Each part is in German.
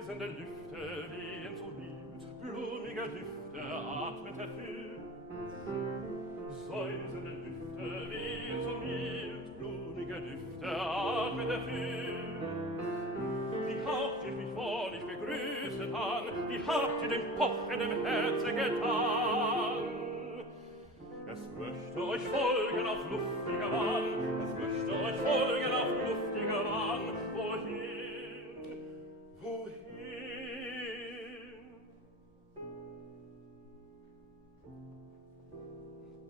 Säusende Lüfte wehen so wild, blumige Lüfte atmet erfüllt. Säusende Lüfte wehen so mild, blumige Lüfte atmet erfüllt. Wie haucht ihr mich wohl nicht begrüßet an, wie habt ihr dem pochenden Herze getan? Es möchte euch folgen auf luftiger Bahn, es möchte euch folgen auf luftiger Bahn. Wohin? Wohin?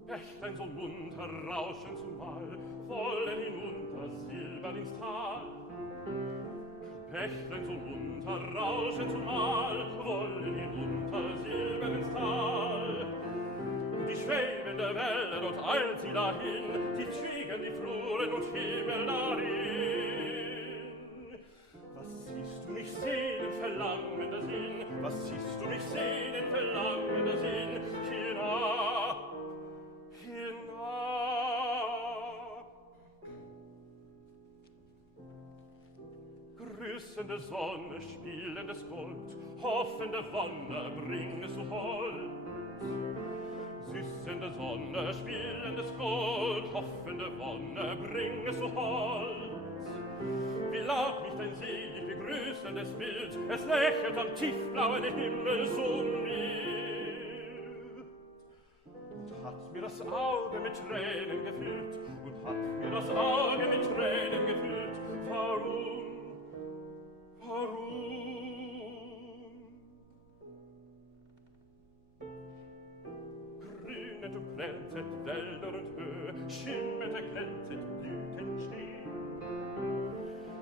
Bächlein so munter rauschen zumal, wollen hinunter silbern ins Tal. Bächlein so munter rauschen zumal, wollen hinunter silbern ins Tal. Die schwebende Welle, dort eilt sie dahin, die Ziegen, die Fluren und Himmel darin. Was siehst du mich sehnen, verlangender Sinn? Was siehst du mich sehnen, verlangender Sinn? Hinab, hinab. Grüßende Sonne, spielendes Gold, hoffende Wonne, bring es so hold. Süßende Sonne, spielendes Gold, hoffende Wonne, bring es so hold. Wie laut mich dein selig begrüßendes Bild, es lächelt am tiefblauen Himmel so mild. Und hat mir das Auge mit Tränen gefüllt, und hat mir das Auge mit Tränen gefüllt. Warum? Warum? Grünet und glänzet Wälder und Höhe, schimmerte, glänzet Blütenschnee.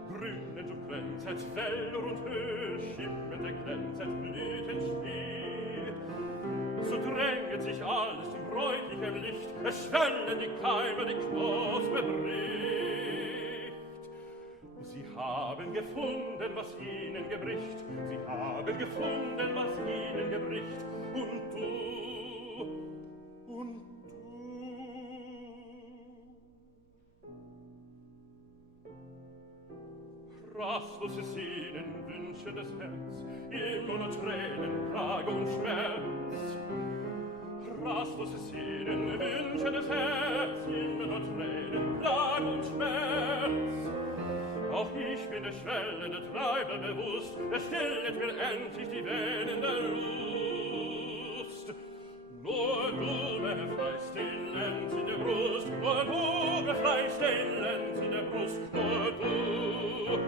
Grünet und glänzet Wälder und Höhe, schimmerte, glänzet Blütenschnee. So dränget sich alles in bräutlichem Licht, es schwellen die Keime, die Knospen bricht. Sie haben gefunden, was ihnen gebricht, sie haben gefunden, was ihnen gebricht, und du, und du. Rastloses Sehnen, wünschendes Herz, immer nur Tränen, Klage und Schmerz. Rastloses Sehnen, wünschendes Herz, immer nur Tränen, Klage und Schmerz. Auch ich bin der schwellende Treiber bewusst, er stillet mir endlich die Venen der Lust. Nur du befreist den Lenz in der Brust, nur du befreist den Lenz in der Brust, nur du,